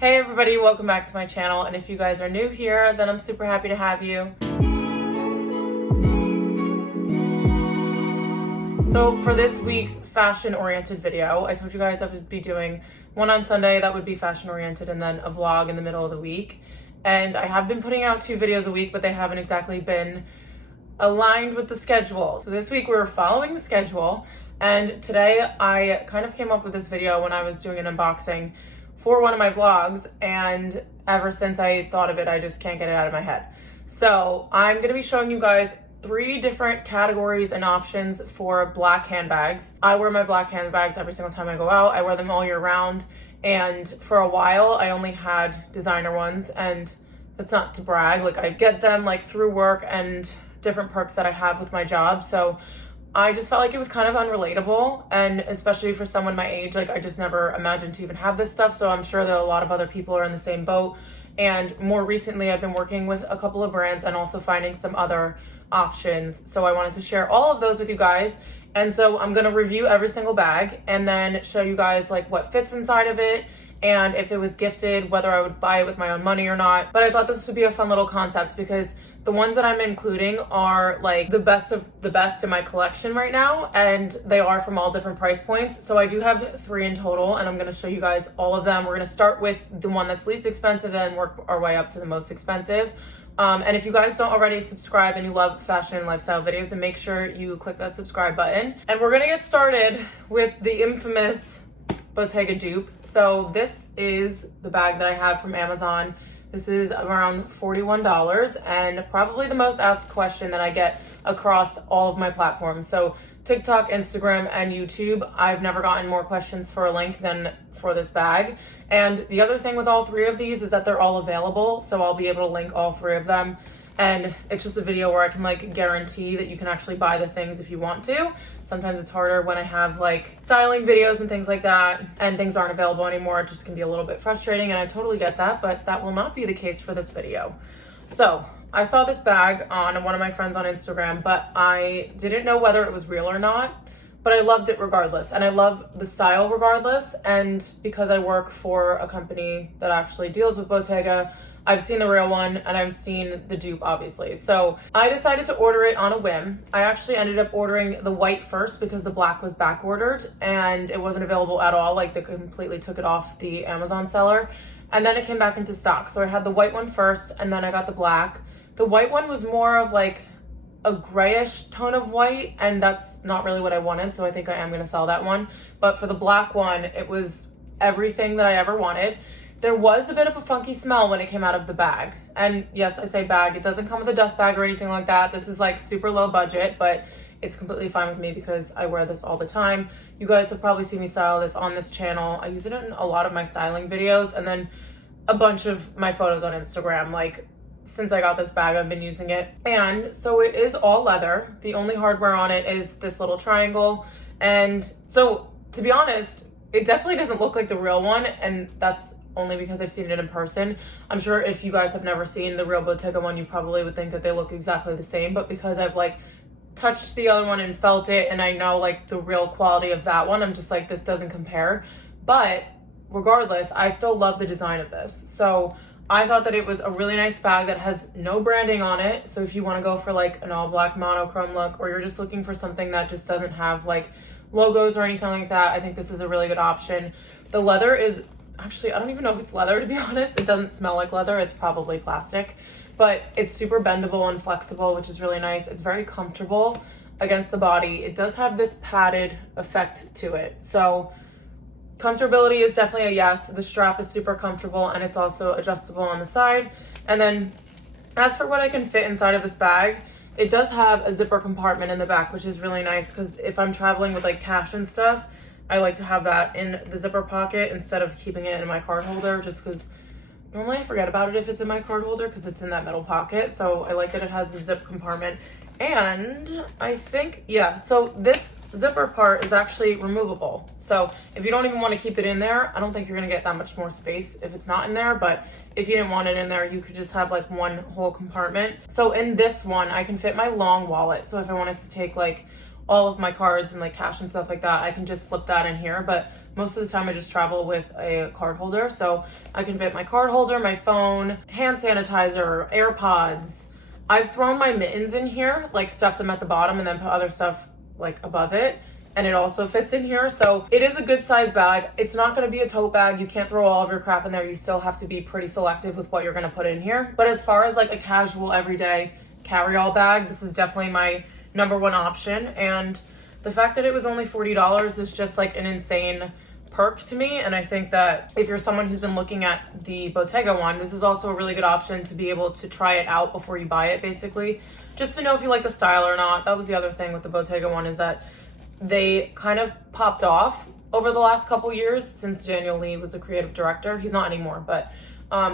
Hey everybody, welcome back to my channel, and if you guys are new here, then I'm super happy to have you. So for this week's fashion-oriented video, I told you guys I would be doing one on Sunday that would be fashion-oriented and then a vlog in the middle of the week. And I have been putting out 2 videos a week, but they haven't exactly been aligned with the schedule. So this week we were following the schedule, and today I kind of came up with this video when I was doing an unboxing for one of my vlogs, and ever since I thought of it, I just can't get it out of my head. So I'm gonna be showing you guys 3 different categories and options for black handbags. I wear my black handbags every single time I go out. I wear them all year round, and for a while I only had designer ones, and that's not to brag, like I get them like through work and different perks that I have with my job. So I just felt like it was kind of unrelatable, and especially for someone my age, like I just never imagined to even have this stuff. So I'm sure that a lot of other people are in the same boat. And more recently, I've been working with a couple of brands and also finding some other options. So I wanted to share all of those with you guys. And so I'm gonna review every single bag and then show you guys like what fits inside of it, and if it was gifted, whether I would buy it with my own money or not. But I thought this would be a fun little concept because the ones that I'm including are like the best of the best in my collection right now, and they are from all different price points. So I do have 3 in total, and I'm gonna show you guys all of them. We're gonna start with the one that's least expensive and work our way up to the most expensive. And if you guys don't already subscribe and you love fashion and lifestyle videos, then make sure you click that subscribe button. And we're gonna get started with the infamous Bottega dupe. So this is the bag that I have from Amazon. This is around $41, and probably the most asked question that I get across all of my platforms. So TikTok, Instagram, and YouTube, I've never gotten more questions for a link than for this bag. And the other thing with all 3 of these is that they're all available, so I'll be able to link all 3 of them. And it's just a video where I can like guarantee that you can actually buy the things if you want to. Sometimes it's harder when I have like styling videos and things like that and things aren't available anymore. It just can be a little bit frustrating, and I totally get that, but that will not be the case for this video. So I saw this bag on one of my friends on Instagram, but I didn't know whether it was real or not, but I loved it regardless. And I love the style regardless. And because I work for a company that actually deals with Bottega, I've seen the real one and I've seen the dupe, obviously. So I decided to order it on a whim. I actually ended up ordering the white first because the black was back ordered and it wasn't available at all. Like they completely took it off the Amazon seller, and then it came back into stock. So I had the white one first and then I got the black. The white one was more of like a grayish tone of white, and that's not really what I wanted. So I think I am gonna sell that one. But for the black one, it was everything that I ever wanted. There was a bit of a funky smell when it came out of the bag. And yes, I say bag, it doesn't come with a dust bag or anything like that. This is like super low budget, but it's completely fine with me because I wear this all the time. You guys have probably seen me style this on this channel. I use it in a lot of my styling videos, and then a bunch of my photos on Instagram. Like since I got this bag, I've been using it. And so it is all leather. The only hardware on it is this little triangle. And so to be honest, it definitely doesn't look like the real one, and that's only because I've seen it in person. I'm sure if you guys have never seen the real Bottega one, you probably would think that they look exactly the same, but because I've like touched the other one and felt it, and I know like the real quality of that one, I'm just like, this doesn't compare. But regardless, I still love the design of this. So I thought that it was a really nice bag that has no branding on it. So if you want to go for like an all black monochrome look, or you're just looking for something that just doesn't have like logos or anything like that, I think this is a really good option. The leather is actually, I don't even know if it's leather, to be honest. It doesn't smell like leather. It's probably plastic, but it's super bendable and flexible, which is really nice. It's very comfortable against the body. It does have this padded effect to it. So comfortability is definitely a yes. The strap is super comfortable, and it's also adjustable on the side. And then as for what I can fit inside of this bag, it does have a zipper compartment in the back, which is really nice because if I'm traveling with like cash and stuff, I like to have that in the zipper pocket instead of keeping it in my card holder, just because normally I forget about it if it's in my card holder because it's in that middle pocket. So I like that it has the zip compartment. And I think, yeah, so this zipper part is actually removable. So if you don't even want to keep it in there, I don't think you're going to get that much more space if it's not in there. But if you didn't want it in there, you could just have like one whole compartment. So in this one, I can fit my long wallet. So if I wanted to take like all of my cards and like cash and stuff like that, I can just slip that in here. But most of the time I just travel with a card holder. So I can fit my card holder, my phone, hand sanitizer, AirPods. I've thrown my mittens in here, like stuff them at the bottom and then put other stuff like above it. And it also fits in here. So it is a good size bag. It's not gonna be a tote bag. You can't throw all of your crap in there. You still have to be pretty selective with what you're gonna put in here. But as far as like a casual everyday carry-all bag, this is definitely my #1 option. And the fact that it was only $40 is just like an insane perk to me. And I think that if you're someone who's been looking at the Bottega one, this is also a really good option to be able to try it out before you buy it, basically, just to know if you like the style or not. That was the other thing with the Bottega one, is that they kind of popped off over the last couple years since Daniel Lee was the creative director. He's not anymore, but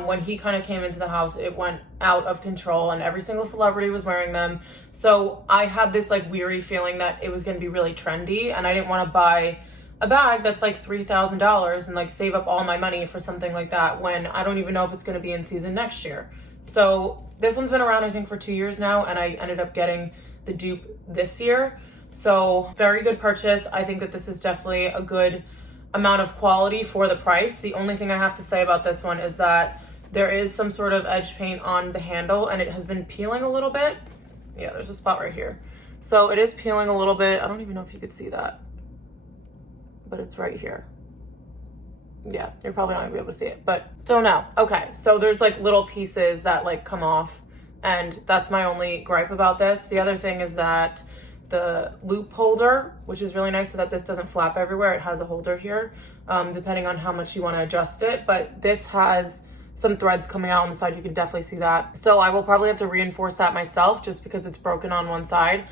when he kind of came into the house, it went out of control and every single celebrity was wearing them. So I had this like weary feeling that it was going to be really trendy, and I didn't want to buy a bag that's like $3,000 and like save up all my money for something like that when I don't even know if it's going to be in season next year. So this one's been around, I think, for 2 years now, and I ended up getting the dupe this year. So very good purchase. I think that this is definitely a good amount of quality for the price. The only thing I have to say about this one is that there is some sort of edge paint on the handle and it has been peeling a little bit. Yeah, there's a spot right here. So it is peeling a little bit. I don't even know if you could see that, but it's right here. Yeah, you're probably not gonna be able to see it, but still no. Okay, so there's like little pieces that like come off, and that's my only gripe about this. The other thing is that the loop holder, which is really nice so that this doesn't flap everywhere. It has a holder here, depending on how much you want to adjust it. But this has some threads coming out on the side. You can definitely see that. So I will probably have to reinforce that myself just because it's broken on one side.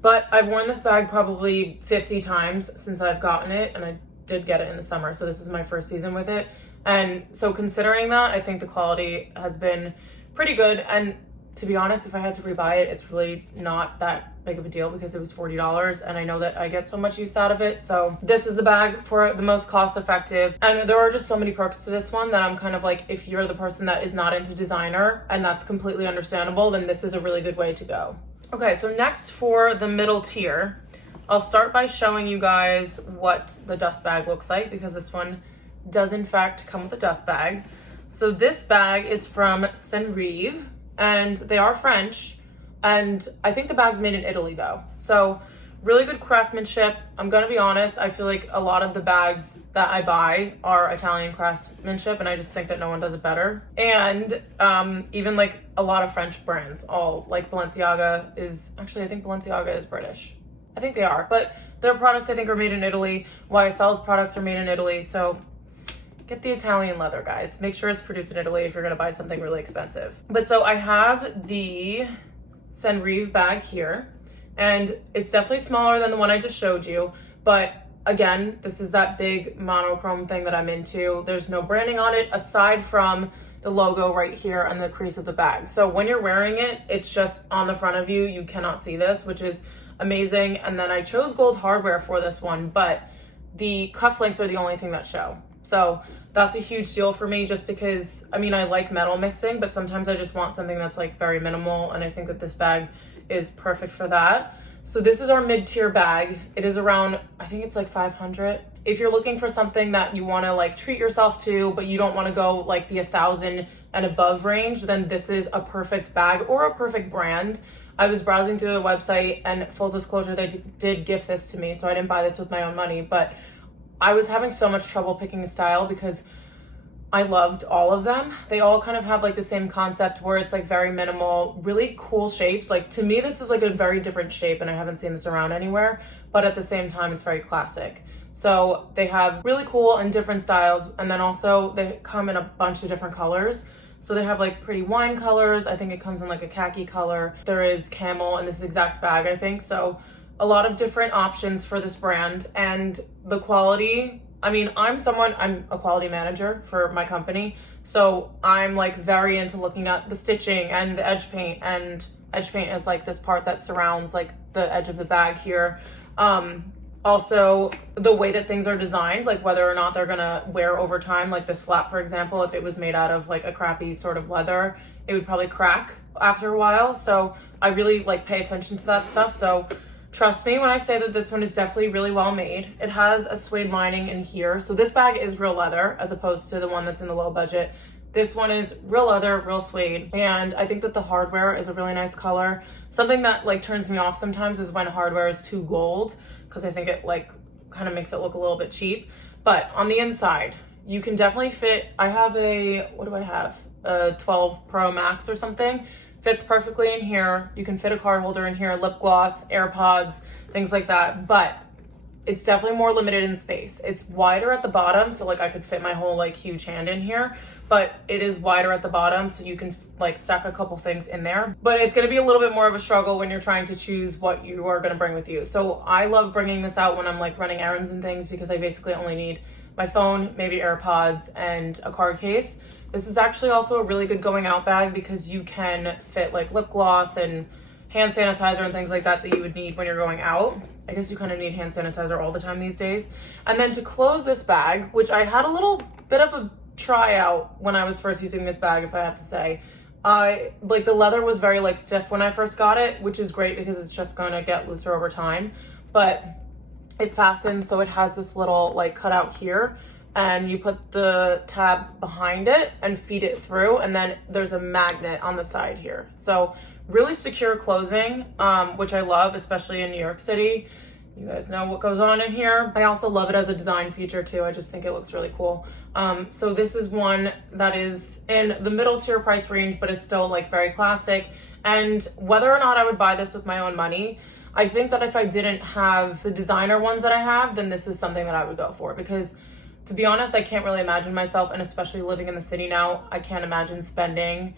But I've worn this bag probably 50 times since I've gotten it, and I did get it in the summer. So this is my first season with it. And so considering that, I think the quality has been pretty good. And to be honest, if I had to rebuy it, it's really not that big of a deal because it was $40 and I know that I get so much use out of it. So this is the bag for the most cost effective. And there are just so many perks to this one that I'm kind of like, if you're the person that is not into designer, and that's completely understandable, then this is a really good way to go. Okay, so next for the middle tier, I'll start by showing you guys what the dust bag looks like, because this one does in fact come with a dust bag. So this bag is from Senrive, and they are French, and I think the bag's made in Italy though. So really good craftsmanship. I'm gonna be honest, I feel like a lot of the bags that I buy are Italian craftsmanship, and I just think that no one does it better. And even like a lot of French brands, all like Balenciaga is, actually I think Balenciaga is British. I think they are, but their products I think are made in Italy. YSL's products are made in Italy, so get the Italian leather, guys. Make sure it's produced in Italy if you're gonna buy something really expensive. But so I have the Senrive bag here, and it's definitely smaller than the one I just showed you. But again, this is that big monochrome thing that I'm into. There's no branding on it aside from the logo right here on the crease of the bag. So when you're wearing it, it's just on the front of you. You cannot see this, which is amazing. And then I chose gold hardware for this one, but the cufflinks are the only thing that show. So that's a huge deal for me, just because, I mean, I like metal mixing, but sometimes I just want something that's like very minimal, and I think that this bag is perfect for that. So this is our mid-tier bag. It is around, I think it's like 500. If you're looking for something that you want to like treat yourself to, but you don't want to go like the 1,000 and above range, then this is a perfect bag or a perfect brand. I was browsing through the website, and full disclosure, they did gift this to me, so I didn't buy this with my own money, but I was having so much trouble picking a style because I loved all of them. They all kind of have like the same concept where it's like very minimal, really cool shapes. Like to me, this is like a very different shape, and I haven't seen this around anywhere, but at the same time, it's very classic. So they have really cool and different styles. And then also they come in a bunch of different colors. So they have like pretty wine colors. I think it comes in like a khaki color. There is camel in this exact bag, I think. So a lot of different options for this brand, and the quality. I mean, I'm a quality manager for my company, so I'm like very into looking at the stitching and the edge paint, and edge paint is like this part that surrounds like the edge of the bag here. Also the way that things are designed, like whether or not they're gonna wear over time. Like this flap, for example, if it was made out of like a crappy sort of leather, it would probably crack after a while. So I really like pay attention to that stuff. So Trust me when I say that this one is definitely really well made. It has a suede lining in here. So this bag is real leather as opposed to the one that's in the low budget. This one is real leather, real suede. And I think that the hardware is a really nice color. Something that like turns me off sometimes is when hardware is too gold, because I think it like kind of makes it look a little bit cheap. But on the inside, you can definitely fit, I have a, what do I have? A 12 Pro Max or something. Fits perfectly in here. You can fit a card holder in here, lip gloss, AirPods, things like that. But it's definitely more limited in space. It's wider at the bottom, so like I could fit my whole like huge hand in here, but it is wider at the bottom, so you can like stack a couple things in there. But it's gonna be a little bit more of a struggle when you're trying to choose what you are gonna bring with you. So I love bringing this out when I'm like running errands and things, because I basically only need my phone, maybe AirPods, and a card case. This is actually also a really good going out bag because you can fit like lip gloss and hand sanitizer and things like that that you would need when you're going out. I guess you kind of need hand sanitizer all the time these days. And then to close this bag, which I had a little bit of a tryout when I was first using this bag, if I have to say, like the leather was very like stiff when I first got it, which is great because it's just going to get looser over time. But it fastens, so it has this little like cutout here, and you put the tab behind it and feed it through, and then there's a magnet on the side here. So really secure closing, which I love, especially in New York City. You guys know what goes on in here. I also love it as a design feature too. I just think it looks really cool. So this is one that is in the middle tier price range, but is still like very classic. And whether or not I would buy this with my own money, I think that if I didn't have the designer ones that I have, then this is something that I would go for, because to be honest, I can't really imagine myself, and especially living in the city now, I can't imagine spending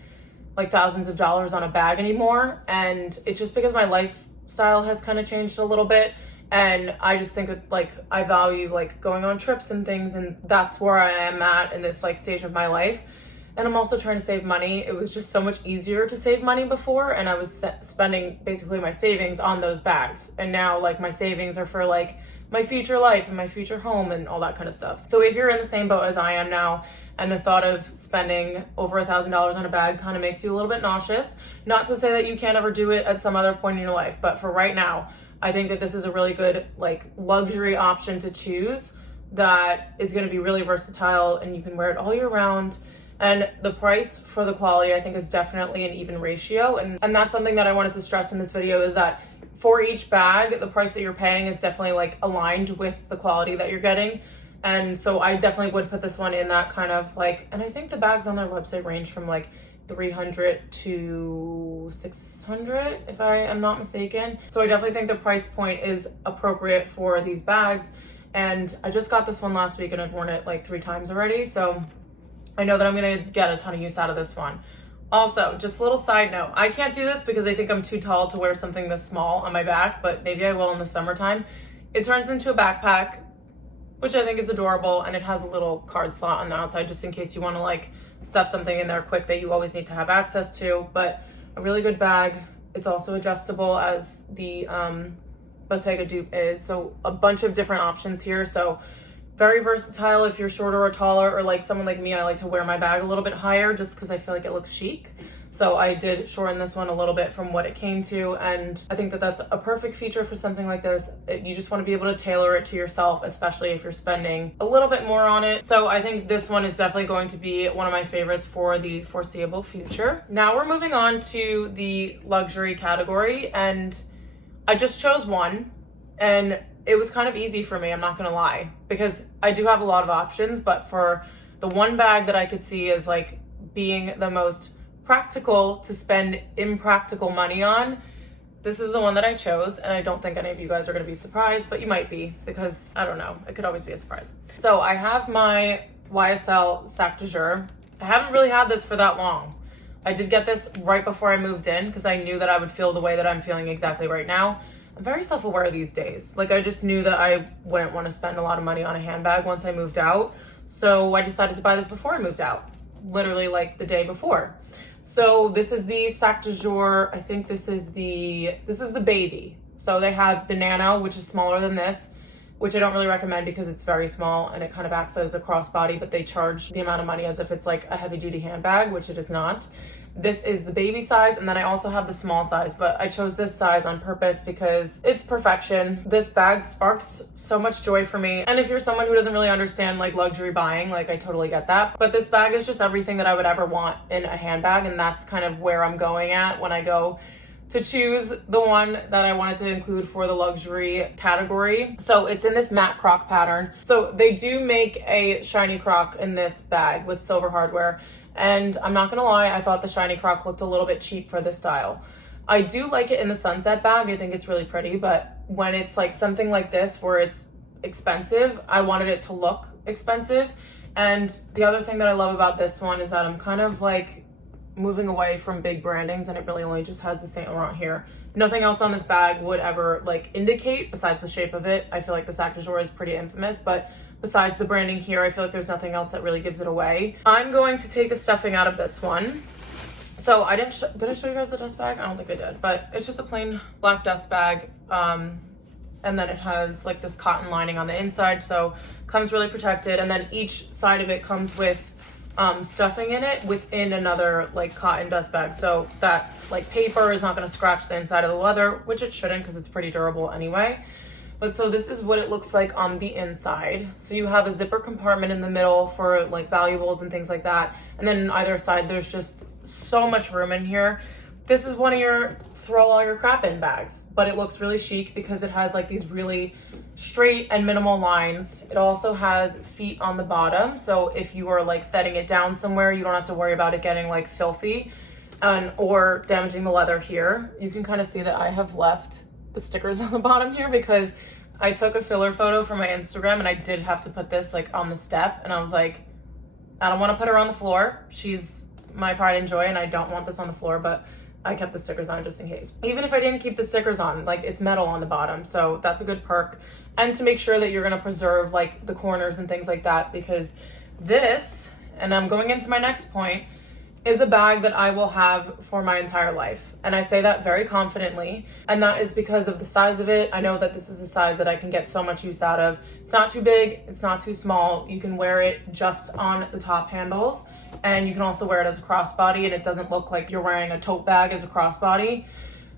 like thousands of dollars on a bag anymore. And it's just because my lifestyle has kind of changed a little bit. And I just think that like I value like going on trips and things, and that's where I am at in this like stage of my life. And I'm also trying to save money. It was just so much easier to save money before, and I was spending basically my savings on those bags. And now like my savings are for like my future life and my future home and all that kind of stuff. So if you're in the same boat as I am now, and the thought of spending over $1,000 on a bag kind of makes you a little bit nauseous, not to say that you can't ever do it at some other point in your life, but for right now, I think that this is a really good like luxury option to choose that is going to be really versatile, and you can wear it all year round. And the price for the quality, I think, is definitely an even ratio. And that's something that I wanted to stress in this video, is that for each bag, the price that you're paying is definitely like aligned with the quality that you're getting. And so I definitely would put this one in that kind of like, and I think the bags on their website range from like $300 to $600, if I am not mistaken. So I definitely think the price point is appropriate for these bags. And I just got this one last week and I've worn it like 3 times already. So I know that I'm gonna get a ton of use out of this one. Also, just a little side note, I can't do this because I think I'm too tall to wear something this small on my back, but maybe I will in the summertime. It turns into a backpack, which I think is adorable, and it has a little card slot on the outside just in case you want to like stuff something in there quick that you always need to have access to. But a really good bag. It's also adjustable as the Bottega dupe is, so a bunch of different options here. So very versatile if you're shorter or taller, or like someone like me, I like to wear my bag a little bit higher just because I feel like it looks chic. So I did shorten this one a little bit from what it came to, and I think that that's a perfect feature for something like this. You just want to be able to tailor it to yourself, especially if you're spending a little bit more on it. So I think this one is definitely going to be one of my favorites for the foreseeable future. Now we're moving on to the luxury category, and I just chose one, and it was kind of easy for me, I'm not gonna lie, because I do have a lot of options, but for the one bag that I could see as like being the most practical to spend impractical money on, this is the one that I chose. And I don't think any of you guys are gonna be surprised, but you might be, because I don't know, it could always be a surprise. So I have my YSL Sac de Jour. I haven't really had this for that long. I did get this right before I moved in because I knew that I would feel the way that I'm feeling exactly right now. I'm very self-aware these days. Like I just knew that I wouldn't want to spend a lot of money on a handbag once I moved out. So I decided to buy this before I moved out, literally like the day before. So this is the Sac de Jour. I think this is the baby. So they have the Nano, which is smaller than this. which I don't really recommend because it's very small and it kind of acts as a crossbody, but they charge the amount of money as if it's like a heavy duty handbag, which it is not. This is the baby size, and then I also have the small size, but I chose this size on purpose because it's perfection. This bag sparks so much joy for me. And if you're someone who doesn't really understand like luxury buying, like I totally get that. But this bag is just everything that I would ever want in a handbag, and that's kind of where I'm going at when I go to choose the one that I wanted to include for the luxury category. So it's in this matte croc pattern. So they do make a shiny croc in this bag with silver hardware. And I'm not gonna lie, I thought the shiny croc looked a little bit cheap for this style. I do like it in the sunset bag. I think it's really pretty, but when it's like something like this where it's expensive, I wanted it to look expensive. And the other thing that I love about this one is that I'm kind of like moving away from big brandings, and it really only just has the Saint Laurent here. Nothing else on this bag would ever like indicate besides the shape of it. I feel like the Sac de Jour is pretty infamous, but besides the branding here, I feel like there's nothing else that really gives it away. I'm going to take the stuffing out of this one. So I did I show you guys the dust bag? I don't think I did, but it's just a plain black dust bag. And then it has like this cotton lining on the inside, so comes really protected. And then each side of it comes with stuffing in it within another like cotton dust bag, so that like paper is not going to scratch the inside of the leather, which it shouldn't because it's pretty durable anyway. But so this is what it looks like on the inside. So you have a zipper compartment in the middle for like valuables and things like that, and then on either side there's just so much room in here. This is one of your throw all your crap in bags, but it looks really chic because it has like these really straight and minimal lines. It also has feet on the bottom, so if you are like setting it down somewhere, you don't have to worry about it getting like filthy or damaging the leather here. You can kind of see that I have left the stickers on the bottom here because I took a filler photo for my Instagram and I did have to put this like on the step, and I was like, I don't want to put her on the floor. She's my pride and joy, and I don't want this on the floor, but I kept the stickers on just in case. Even if I didn't keep the stickers on, like it's metal on the bottom, so that's a good perk. And to make sure that you're gonna preserve like the corners and things like that, because this, and I'm going into my next point, is a bag that I will have for my entire life. And I say that very confidently, and that is because of the size of it. I know that this is a size that I can get so much use out of. It's not too big, it's not too small. You can wear it just on the top handles, and you can also wear it as a crossbody, and it doesn't look like you're wearing a tote bag as a crossbody.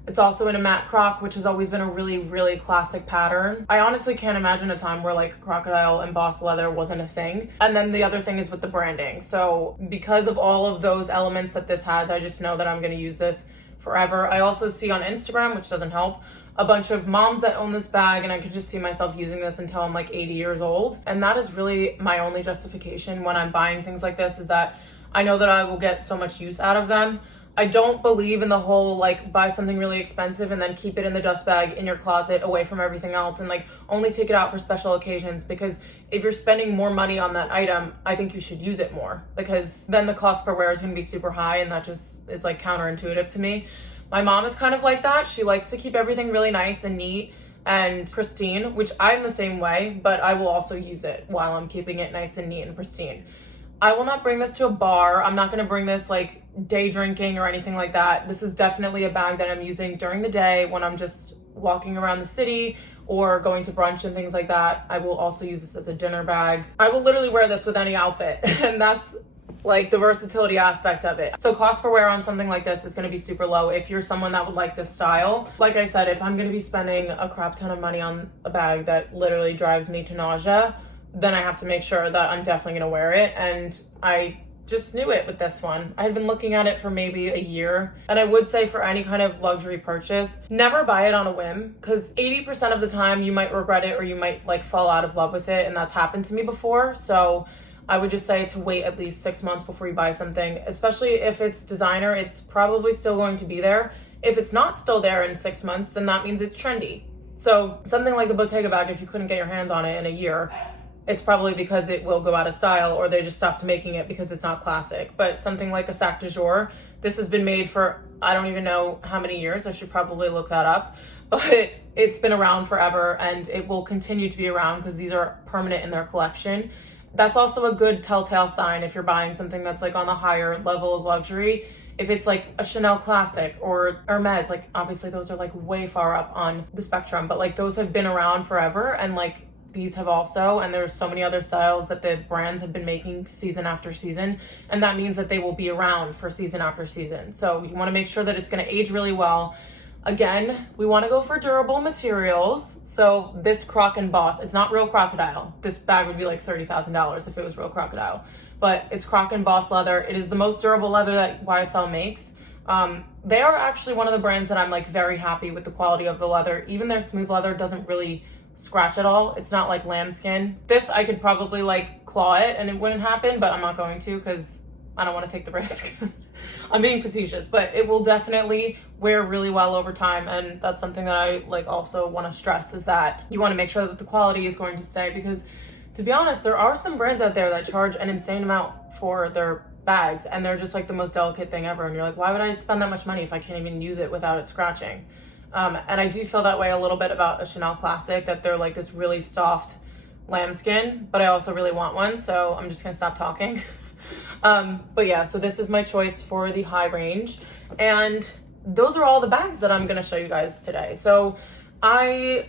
It's also in a matte croc, which has always been a really, really classic pattern. I honestly can't imagine a time where like crocodile embossed leather wasn't a thing. And then the other thing is with the branding. So because of all of those elements that this has, I just know that I'm gonna use this forever. I also see on Instagram, which doesn't help, a bunch of moms that own this bag, and I could just see myself using this until I'm like 80 years old. And that is really my only justification when I'm buying things like this, is that I know that I will get so much use out of them. I don't believe in the whole like buy something really expensive and then keep it in the dust bag in your closet away from everything else and like only take it out for special occasions, because if you're spending more money on that item, I think you should use it more, because then the cost per wear is going to be super high, and that just is like counterintuitive to me. My mom is kind of like that. She likes to keep everything really nice and neat and pristine, which I'm the same way, but I will also use it while I'm keeping it nice and neat and pristine. I will not bring this to a bar. I'm not going to bring this like day drinking or anything like that. This is definitely a bag that I'm using during the day when I'm just walking around the city or going to brunch and things like that. I will also use this as a dinner bag. I will literally wear this with any outfit, and that's like the versatility aspect of it. So cost per wear on something like this is going to be super low if you're someone that would like this style. Like I said, if I'm going to be spending a crap ton of money on a bag that literally drives me to nausea, then I have to make sure that I'm definitely going to wear it. And I just knew it with this one. I had been looking at it for maybe a year, and I would say for any kind of luxury purchase, never buy it on a whim, because 80% of the time you might regret it or you might like fall out of love with it, and that's happened to me before. So I would just say to wait at least 6 months before you buy something, especially if it's designer. It's probably still going to be there. If it's not still there in 6 months, then that means it's trendy. So something like the Bottega bag, if you couldn't get your hands on it in a year, it's probably because it will go out of style, or they just stopped making it because it's not classic. But something like a Sac de Jour, this has been made for, I don't even know how many years. I should probably look that up. But it's been around forever, and it will continue to be around because these are permanent in their collection. That's also a good telltale sign if you're buying something that's like on the higher level of luxury. If it's like a Chanel classic or Hermes, like obviously those are like way far up on the spectrum, but like those have been around forever, and like these have also, and there's so many other styles that the brands have been making season after season, and that means that they will be around for season after season. So you want to make sure that it's going to age really well. Again, we want to go for durable materials. So this Crock and Boss, it's not real crocodile. This bag would be like $30,000 if it was real crocodile, but it's Crock and Boss leather. It is the most durable leather that YSL makes. They are actually one of the brands that I'm like very happy with the quality of the leather. Even their smooth leather doesn't really scratch at all. It's not like lambskin. This I could probably like claw it and it wouldn't happen, but I'm not going to because I don't want to take the risk. I'm being facetious, but it will definitely wear really well over time. And that's something that I like also want to stress, is that you want to make sure that the quality is going to stay, because to be honest, there are some brands out there that charge an insane amount for their bags and they're just like the most delicate thing ever. And you're like, why would I spend that much money if I can't even use it without it scratching? And I do feel that way a little bit about a Chanel Classic, that they're like this really soft lambskin, but I also really want one. So I'm just gonna stop talking. But yeah, so this is my choice for the high range. And those are all the bags that I'm gonna show you guys today. So I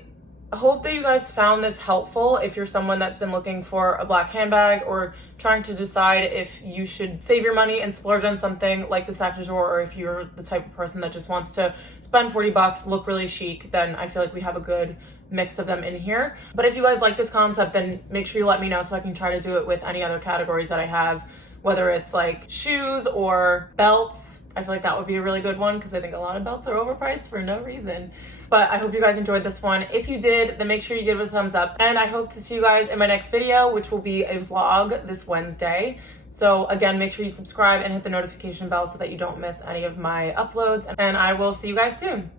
hope that you guys found this helpful if you're someone that's been looking for a black handbag or trying to decide if you should save your money and splurge on something like the Sac de Jour, or if you're the type of person that just wants to spend 40 bucks, look really chic, then I feel like we have a good mix of them in here. But if you guys like this concept, then make sure you let me know so I can try to do it with any other categories that I have, whether it's like shoes or belts. I feel like that would be a really good one because I think a lot of belts are overpriced for no reason. But I hope you guys enjoyed this one. If you did, then make sure you give it a thumbs up. And I hope to see you guys in my next video, which will be a vlog this Wednesday. So again, make sure you subscribe and hit the notification bell so that you don't miss any of my uploads. And I will see you guys soon.